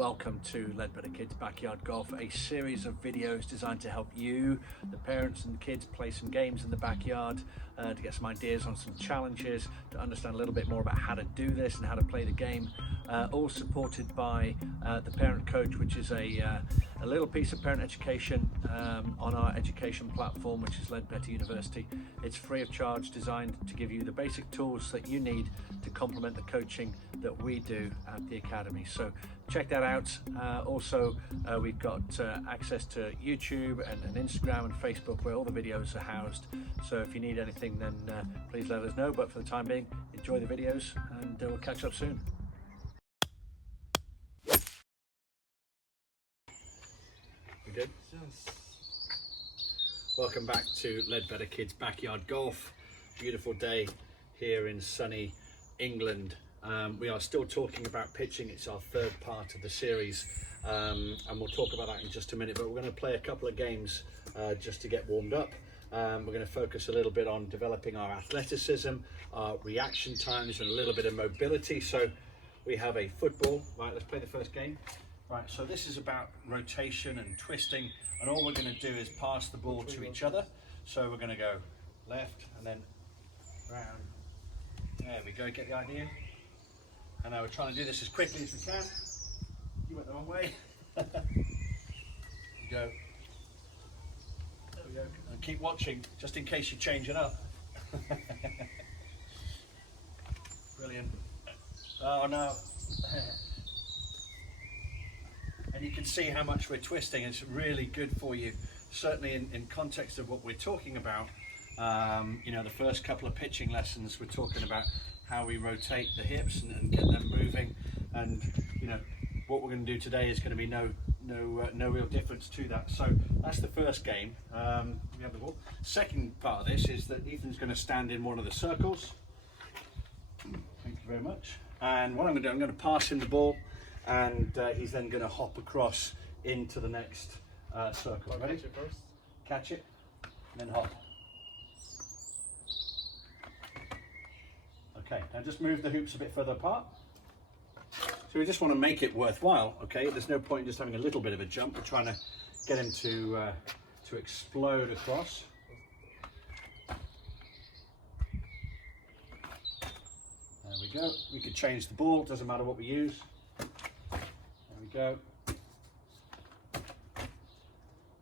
Welcome to Leadbetter Kids Backyard Golf, a series of videos designed to help you, the parents and kids, play some games in the backyard, to get some ideas on some challenges, to understand a little bit more about how to do this and how to play the game, all supported by the Parent Coach, which is a little piece of parent education on our education platform, which is Leadbetter University. It's free of charge, designed to give you the basic tools that you need to complement the coaching that we do at the Academy. So check that out. Also, we've got access to YouTube and Instagram and Facebook, where all the videos are housed. So if you need anything, then please let us know. But for the time being, enjoy the videos, and we'll catch up soon. You good? Yes. Welcome back to Leadbetter Kids Backyard Golf. Beautiful day here in sunny England. We are still talking about pitching. It's our third part of the series, and we'll talk about that in just a minute, but we're going to play a couple of games just to get warmed up. We're going to focus a little bit on developing our athleticism, our reaction times, and a little bit of mobility. So we have a football. Right, let's play the first game. Right, so this is about rotation and twisting, and all we're going to do is pass the ball to each other. So we're going to go left and then round. There we go, get the idea? And now we're trying to do this as quickly as we can. You went the wrong way. Go. There we go. And keep watching, just in case you change it up. Brilliant. Oh no. And you can see how much we're twisting. It's really good for you, certainly in context of what we're talking about. You know, the first couple of pitching lessons, we're talking about how we rotate the hips and get them moving. And you know, what we're going to do today is going to be no real difference to that. So that's the first game. We have the ball. Second part of this is that Ethan's going to stand in one of the circles. Thank you very much. And what I'm going to do, I'm going to pass him the ball, and he's then going to hop across into the next circle. Ready? Catch it first. Catch it, and then hop. Okay, now just move the hoops a bit further apart. So we just want to make it worthwhile, okay? There's no point in just having a little bit of a jump. We're trying to get him to explode across. There we go. We could change the ball, doesn't matter what we use. There we go.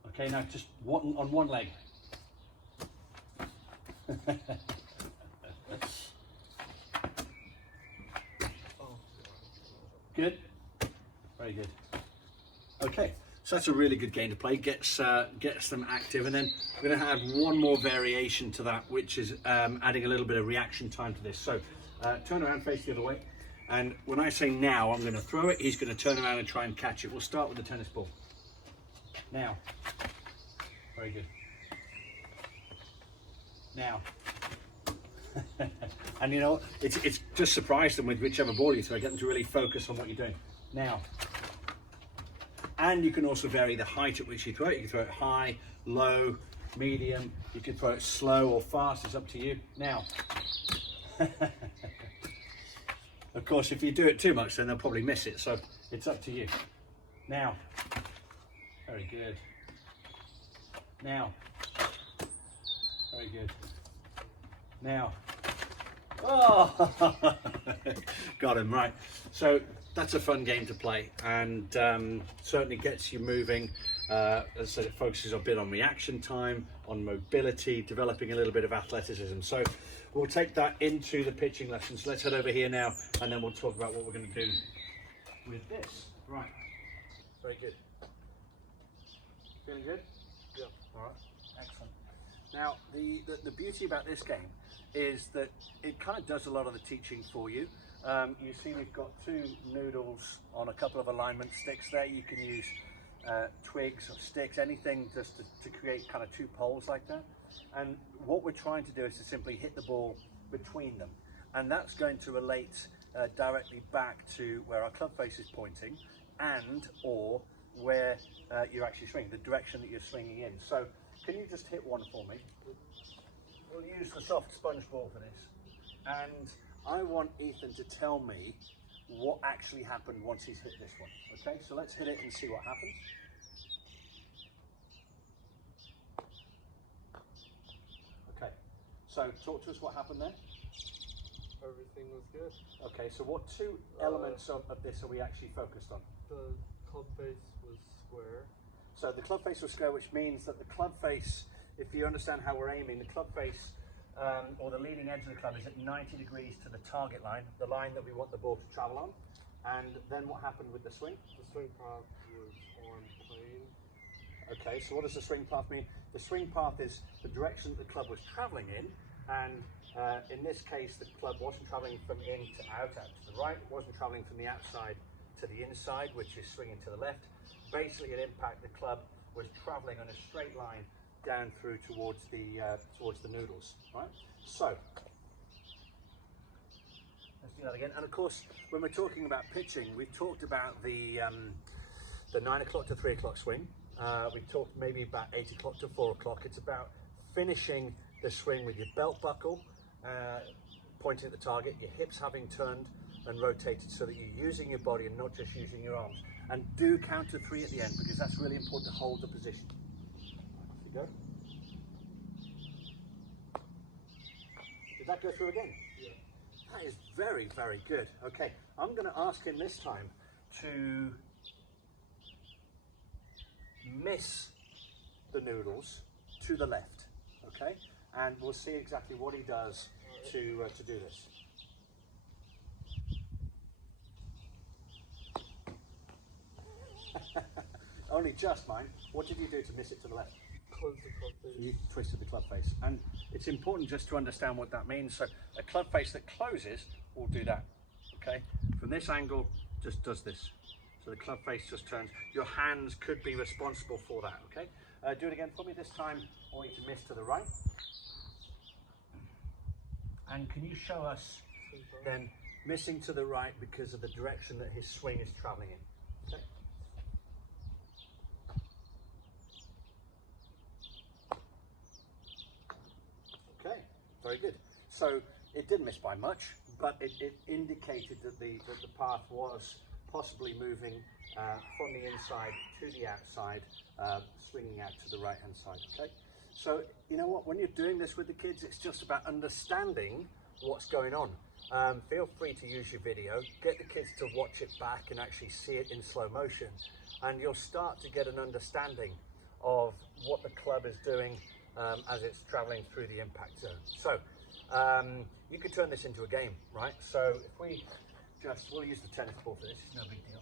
Okay, now just on one leg. Good, very good. Okay, so that's a really good game to play. Gets them active, and then we're going to add one more variation to that, which is adding a little bit of reaction time to this. So turn around, face the other way, and when I say now, I'm going to throw it. He's going to turn around and try and catch it. We'll start with the tennis ball. Now, very good. Now. And you know, it's just surprise them with whichever ball you throw, get them to really focus on what you're doing. Now, and you can also vary the height at which you throw it. You can throw it high, low, medium. You can throw it slow or fast, it's up to you. Now, of course, if you do it too much, then they'll probably miss it, so it's up to you. Now, very good. Now, very good. Now, oh, got him right. So that's a fun game to play, and certainly gets you moving. As I said, it focuses a bit on reaction time, on mobility, developing a little bit of athleticism. So we'll take that into the pitching lessons. Let's head over here now, and then we'll talk about what we're going to do with this. Right. Very good. Feeling good? Yeah. All right. Excellent. Now, the beauty about this game is that it kind of does a lot of the teaching for you. You see we've got two noodles on a couple of alignment sticks there. You can use twigs or sticks, anything just to create kind of two poles like that. And what we're trying to do is to simply hit the ball between them. And that's going to relate directly back to where our club face is pointing, and or where you're actually swinging, the direction that you're swinging in. So can you just hit one for me? We'll use the soft sponge ball for this, and I want Ethan to tell me what actually happened once he's hit this one. Okay, so let's hit it and see what happens. Okay, so talk to us what happened there. Everything was good. Okay, so what two elements of this are we actually focused on? The club face was square. So the club face was square, which means that the club face, if you understand how we're aiming, the club face or the leading edge of the club is at 90 degrees to the target line, the line that we want the ball to travel on. And then what happened with the swing? The swing path was on plane. Okay, so what does the swing path mean? The swing path is the direction that the club was traveling in, and in this case the club wasn't traveling from in to out to the right, it wasn't traveling from the outside to the inside, which is swinging to the left. Basically at impact the club was traveling on a straight line down through towards the noodles, right? So let's do that again. And of course, when we're talking about pitching, we've talked about the 9 o'clock to 3 o'clock swing. We've talked maybe about 8 o'clock to 4 o'clock. It's about finishing the swing with your belt buckle pointing at the target, your hips having turned and rotated so that you're using your body and not just using your arms. And do count to 3 at the end, because that's really important to hold the position. Off you go. Did that go through again? Yeah. That is very, very good. Okay, I'm going to ask him this time to miss the noodles to the left, okay? And we'll see exactly what he does to do this. Only just, mind. What did you do to miss it to the left? Close the club face. You twisted the club face. And it's important just to understand what that means. So a club face that closes will do that, okay? From this angle, just does this. So the club face just turns. Your hands could be responsible for that, okay? Do it again for me. This time, I want you to miss to the right. And can you show us then missing to the right because of the direction that his swing is traveling in? Okay. Okay, very good. So it didn't miss by much, but it indicated that the path was possibly moving from the inside to the outside, swinging out to the right hand side, okay? So, you know what, when you're doing this with the kids, it's just about understanding what's going on. Feel free to use your video, get the kids to watch it back and actually see it in slow motion, and you'll start to get an understanding of what the club is doing as it's traveling through the impact zone. So, you could turn this into a game, right? So if we'll use the tennis ball for this, it's no big deal.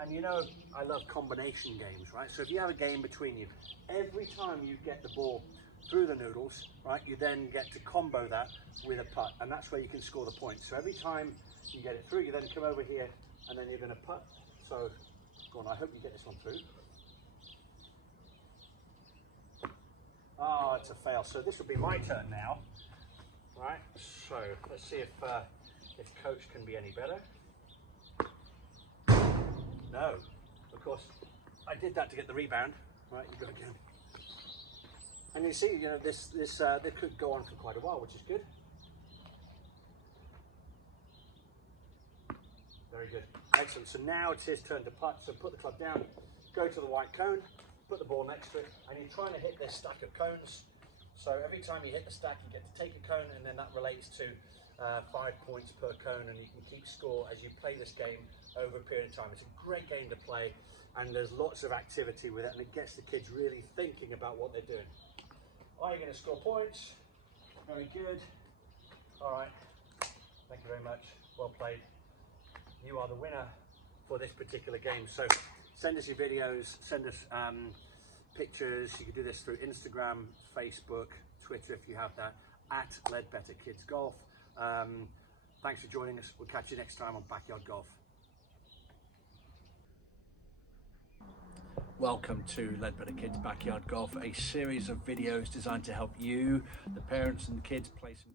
And you know, I love combination games, right? So if you have a game between you, every time you get the ball through the noodles, right, you then get to combo that with a putt, and that's where you can score the points. So every time you get it through, you then come over here, and then you're going to putt. So, go on, I hope you get this one through. Oh, it's a fail. So this will be my turn now, right? So let's see if coach can be any better. No, of course, I did that to get the rebound. Right, you go again. And you see, you know, this could go on for quite a while, which is good. Very good, excellent. So now it's his turn to putt. So put the club down, go to the white cone, put the ball next to it, and you're trying to hit this stack of cones. So every time you hit the stack, you get to take a cone, and then that relates to 5 points per cone, and you can keep score as you play this game over a period of time. It's a great game to play, and there's lots of activity with it, and it gets the kids really thinking about what they're doing. Are you going to score points? Very good. All right. Thank you very much. Well played. You are the winner for this particular game. So send us your videos, send us pictures. You can do this through Instagram, Facebook, Twitter if you have that, at Leadbetter Kids Golf. Thanks for joining us. We'll catch you next time on Backyard Golf. Welcome to Leadbetter Kids Backyard Golf, a series of videos designed to help you, the parents and the kids, play some